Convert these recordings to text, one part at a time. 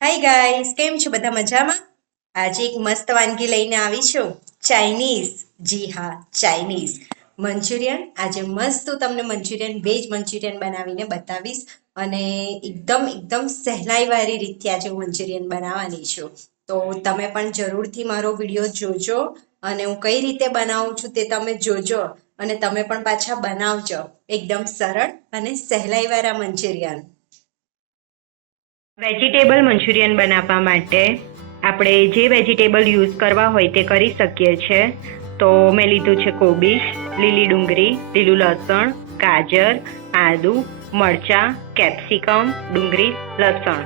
Hi guys કેમ છો? બધા મજામાં? આજે એક મસ્ત વાનગી લઈને આવી છું. ચાઇનીઝ જી હા ચાઇનીઝ મંચુરિયન. આજે મસ્ત હું તમને મંચુરિયન, વેજ મંચુરિયન બનાવીને બતાવીશ. અને એકદમ એકદમ સહેલાઈવાળી રીતથી આજે હું મંચુરિયન બનાવવાની છું. તો તમે પણ જરૂરથી મારો વીડિયો જોજો અને હું કઈ રીતે બનાવું છું તે તમે જોજો અને તમે પણ પાછા બનાવજો. એકદમ સરળ અને સહેલાઈવાળા મંચુરિયન. વેજીટેબલ મંચુરિયન બનાવવા માટે આપણે જે વેજીટેબલ યુઝ કરવા હોય તે કરી શકીએ છીએ તો મેં લીધું છે કોબીજ, લીલી ડુંગળી, લીલું લસણ, ગાજર, આદુ, મરચાં, કેપ્સિકમ, ડુંગળી, લસણ.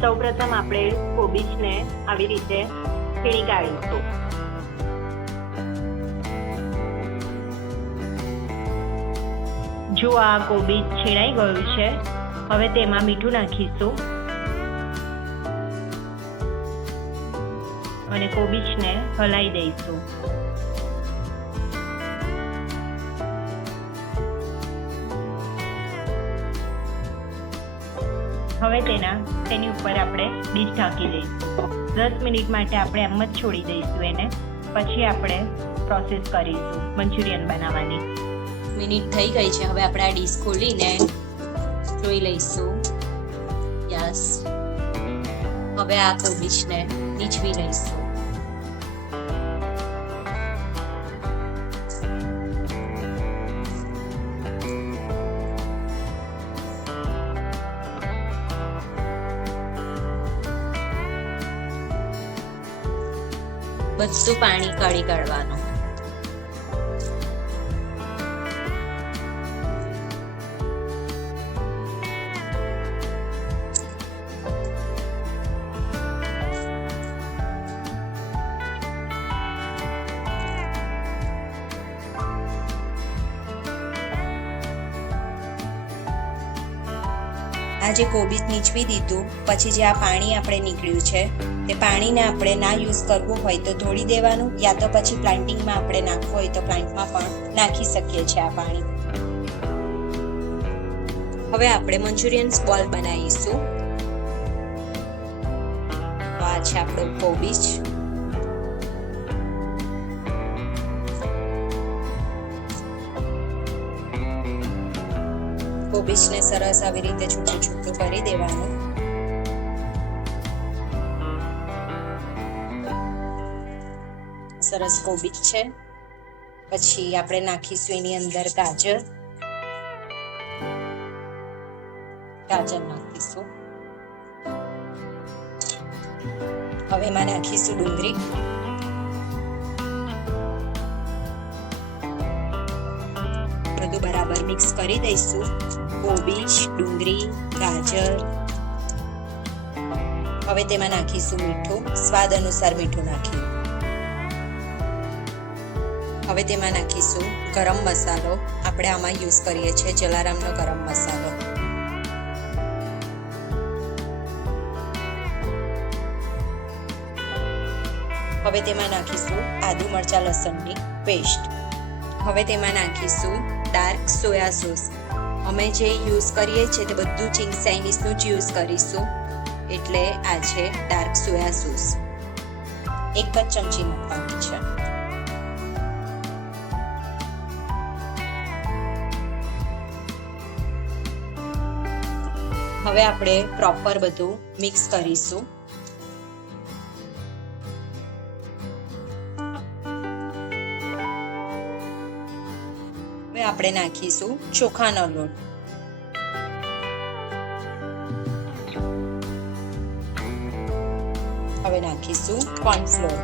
સૌપ્રથમ આપણે કોબીજને આવી રીતે છીણી કાઢીશું. જો આ કોબીજ છીણાઈ ગયું છે હવે તેમાં મીઠું નાખીશું. અને કોબીજને હલાઈ દઈશું. હવે તેના, તેની ઉપર આપણે ડીશ ઢાંકી દઈશું. દસ મિનિટ માટે આપણે એમ જ છોડી દઈશું એને. પછી આપણે પ્રોસેસ કરીશું, મંચુરિયન બનાવવાની. મિનિટ થઈ ગઈ છે. હવે આપણે આ ડીશ ખોલીને જોઈ લઈશું યસ હવે આ કોબીજને નીચવી લઈશું બધું પાણી કાઢી કાઢવાનું આ જે કોબીજ નીચવી દીધું, પછી જે આ પાણી આપણે નીકળ્યું છે, તે પાણીને આપણે ના યુઝ કરવું હોય તો ધોળી દેવાનું, યા તો પછી પ્લાન્ટિંગમાં આપણે નાખવું હોય તો પ્લાન્ટમાં પણ નાખી શકીએ છીએ આ પાણી. હવે આપણે મંચુરિયન્સ બોલ બનાવીશું. આ છે આપણો કોબીજ. કોબીજને સરસ આવી રીતે છૂટું છૂટું કરી દેવાનું. સરસ કોબીજ છે. પછી આપણે નાખીશું એની અંદર ગાજર. ગાજર નાખીશું. હવે એમાં નાખીશું ડુંગળી. બધું બરાબર મિક્સ કરી દઈશું. કોબીજ, ડુંગળી, ગાજર. હવે તેમાં નાખીશું મીઠું. સ્વાદ અનુસાર મીઠું નાખ્યું હવે તેમાં નાખીશું ગરમ મસાલો. આપણે આમાં યુઝ કરીએ છીએ જલારામનો ગરમ મસાલો. હવે તેમાં નાખીશું આદુ મરચા લસણની પેસ્ટ હવે તેમાં નાખીશું ડાર્ક સોયા સોસ અમે જે યુઝ કરીએ છીએ તે બધું ચિંગ ચાઇનીઝનું જ યુઝ કરીશું. એટલે આ છે ડાર્ક સોયા સોસ એક જ ચમચી નાખવાની છે. હવે આપણે પ્રોપર બધું મિક્સ કરીશું. આપણે નાખીશું ચોખાનો લોટ. હવે નાખીશું કોર્નફ્લોર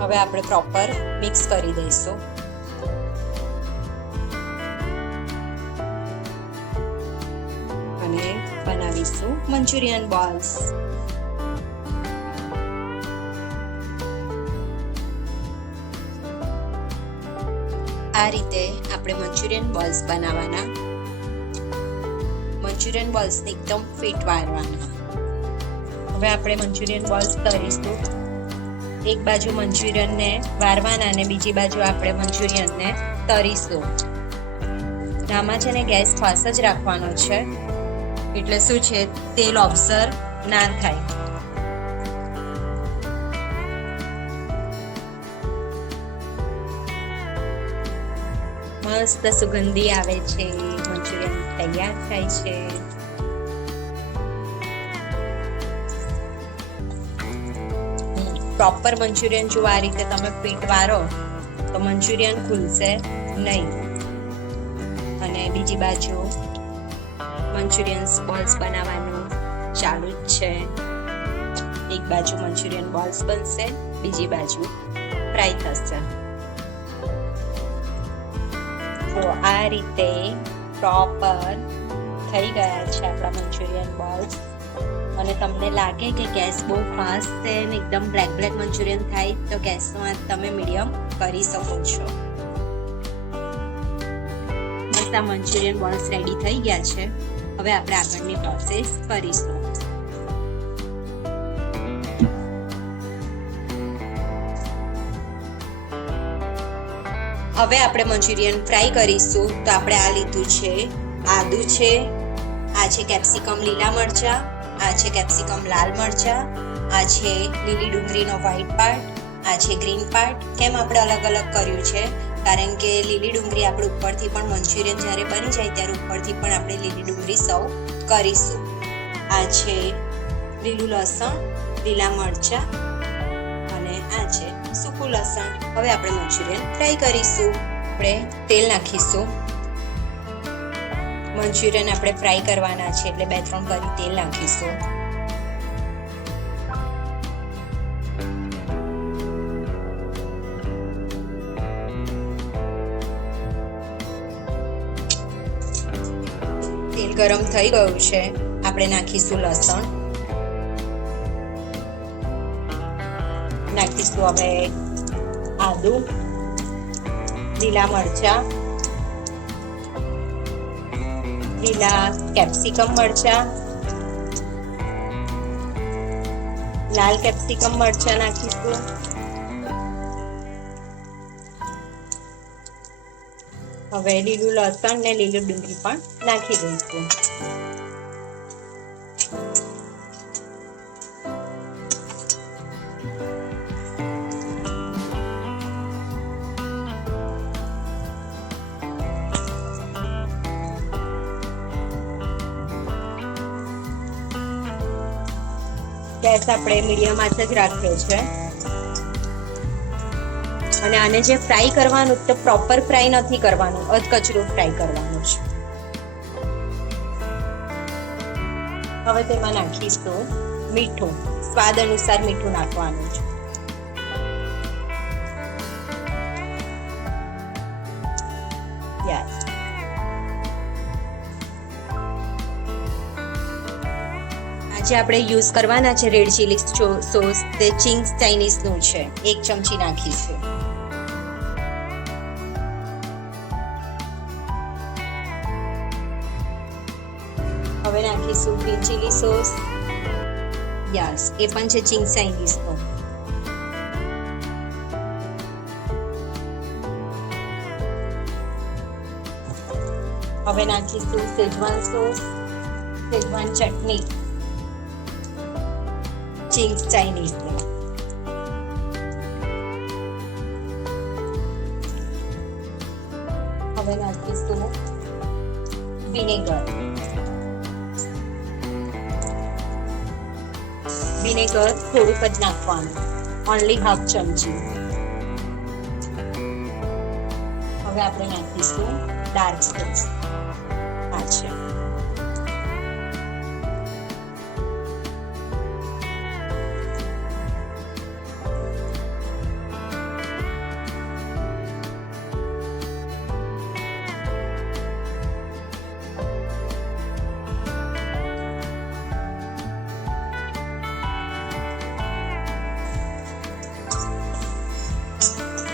હવે આપણે પ્રોપર મિક્સ કરી દઈશું. બનાવીશું મંચુરિયન બોલ્સ. આ રીતે આપણે મંચુરિયન બોલ્સ બનાવવાના. મંચુરિયન બોલ્સને એકદમ ફિટ વાળવાના. હવે આપણે મંચુરિયન બોલ્સ તરીશું એક બાજુ મંચુરિયનને વારવાના અને બીજી બાજુ આપણે મંચુરિયનને તરીશું. આમાં છે ને ગેસ ફાસ્ટ જ રાખવાનો છે. એટલે શું છે? તેલ ઓબ્ઝર્વ ના થાય મસ્ત સુગંધી આવે છે. મંચુરિયન તૈયાર થાય છે. પ્રોપર મંચુરિયન જો આ રીતે તમે પીટ વારો, તો મંચુરિયન ખુલશે નહીં. અને બીજી બાજુ મંચુરિયન બોલ્સ બનાવવાનું ચાલુ જ છે. એક બાજુ મંચુરિયન બોલ્સ બનશે, બીજી બાજુ ફ્રાય થશે. તો આ રીતે પ્રોપર થઈ ગયા છે આપણા મંચુરિયન બોલ્સ. અને તમને લાગે કે ગેસ બહુ ફાસ્ટ છે ને એકદમ બ્લેક બ્લેક મંચુરિયન થાય, તો ગેસનો આંચ તમે મીડિયમ કરી શકો છો. મસ્ત આ મંચુરિયન બોલ્સ રેડી થઈ ગયા છે. હવે આપણે આગળની પ્રોસેસ કરીશું. હવે આપણે મંચુરિયન ફ્રાય કરીશું. તો આપણે આ લીધું છે આદુ છે, આ છે કેપ્સિકમ લીલા મરચા, આ છે કેપ્સિકમ લાલ મરચા, આ છે લીલી ડુંગળીનો વ્હાઈટ પાર્ટ આ છે ગ્રીન પાર્ટ કેમ આપણે અલગ અલગ કર્યું છે? કારણ કે લીલી ડુંગળી આપણે ઉપરથી પણ મંચુરિયન જ્યારે બની જાય ત્યારે ઉપરથી પણ આપણે લીલી ડુંગળી સર્વ કરીશું. આ છે લીલું લસણ, લીલા મરચા અને આ છે સૂકું લસણ. હવે આપણે મંચુરિયન ફ્રાય કરીશું. આપણે તેલ નાખીશું. મંચુરિયન આપણે ફ્રાય કરવાના છે એટલે બે ત્રણ કરી તેલ નાખીશું. તેલ ગરમ થઈ ગયું છે. આપણે નાખીશું લસણ. નાખીશું આપણે આદુ, લીલા મરચા, લીલા કેપ્સિકમ મરચા, લાલ કેપ્સિકમ મરચા નાખીશું. હવે લીલું લસણ ને લીલું ડુંગળી પણ નાખી દઈશું. ગેસ આપણે મીડિયમ આંચ જ રાખ્યો છે. અને આને જે ફ્રાય કરવાનું, તો પ્રોપર ફ્રાય નથી કરવાનું. અધકચરું ફ્રાય કરવાનું છે. હવે તેમાં નાખીશું મીઠું. સ્વાદ અનુસાર મીઠું નાખવાનું છે. યસ આજે આપણે યુઝ કરવાના છે રેડ ચીલી સોસ તે ચિંગ્સ ચાઇનીઝનું છે. એક ચમચી નાખીશું. ગ્રીન ચીલી સોસ યસ એ પણ છે ચિંગ્સ ચાઇનીઝનું હવે નાખીશું સેજવાન સોસ સેજવાન ચટણી. ચિંગ્સ ચાઇનીઝ હવે નાખીશું વિનેગર વિનેગર થોડુંક જ નાખવાનું. ઓનલી હાફ ચમચી. હવે આપણે નાખીશું ડાર્ક સોસ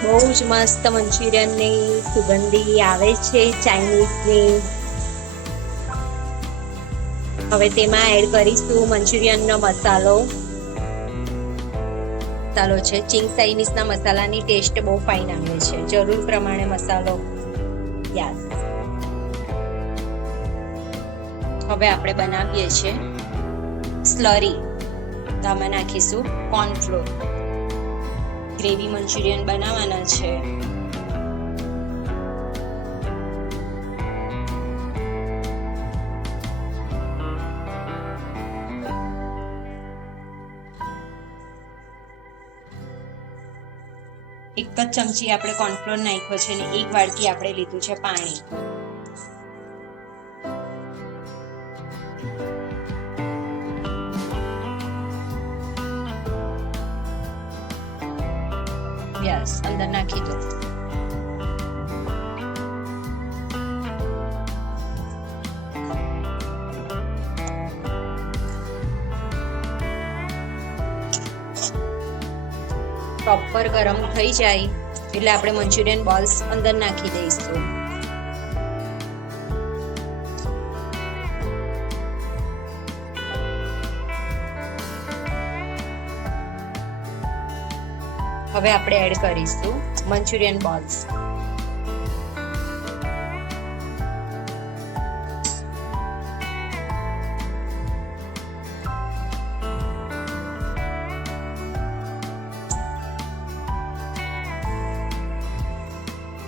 બહુ જ મસ્ત મંચુરિયનની સુગંધી આવે છે ચાઇનીઝની. હવે તેમાં એડ કરીશું મંચુરિયનનો મસાલો. મસાલો છે ચિંગ ચાઇનીઝના મસાલાની ટેસ્ટ બહુ ફાઇન આવે છે. જરૂર પ્રમાણે મસાલો. યાદ હવે આપણે બનાવીએ છીએ સ્લરી. તો નાખીશું કોર્નફ્લોર. ગ્રેવી મંચુરિયન બનાવવાના છે. એક જ ચમચી આપણે કોર્નફ્લોર નાખ્યો છે અને એક વાડકી આપણે લીધું છે પાણી. યસ અંદર નાખી દો પ્રોપર ગરમ થઈ જાય એટલે આપણે મંચુરિયન બોલ્સ અંદર નાખી દઈશું હવે આપણે એડ કરીશું મંચુરિયન બોલ્સ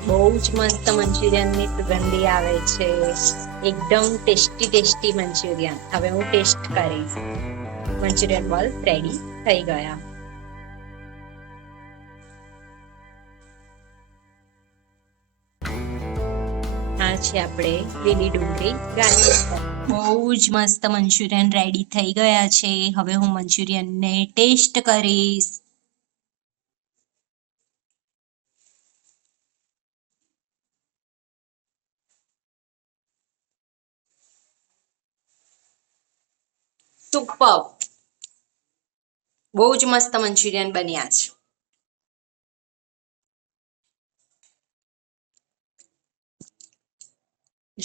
બહુ જ મસ્ત મંચુરિયનની સુગંધી આવે છે. એકદમ ટેસ્ટી ટેસ્ટી મંચુરિયન. હવે હું ટેસ્ટ કરીશ. મંચુરિયન બોલ રેડી થઈ ગયા. છે આપણે, લીલી ડુંગળી બહુ જ મસ્ત મંચુરિયન રેડી થઈ ગયા છે. હવે હું મંચુરિયનને ટેસ્ટ કરીશ. સુપર બહુ જ મસ્ત મંચુરિયન બન્યા છે.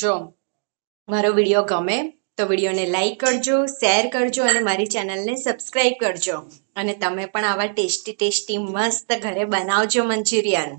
જો મારો વીડિયો ગમે તો વિડીયોને લાઈક કરજો શેર કરજો અને મારી ચેનલને સબસ્ક્રાઈબ કરજો. અને તમે પણ આવા ટેસ્ટી ટેસ્ટી મસ્ત ઘરે બનાવજો મંચુરિયન.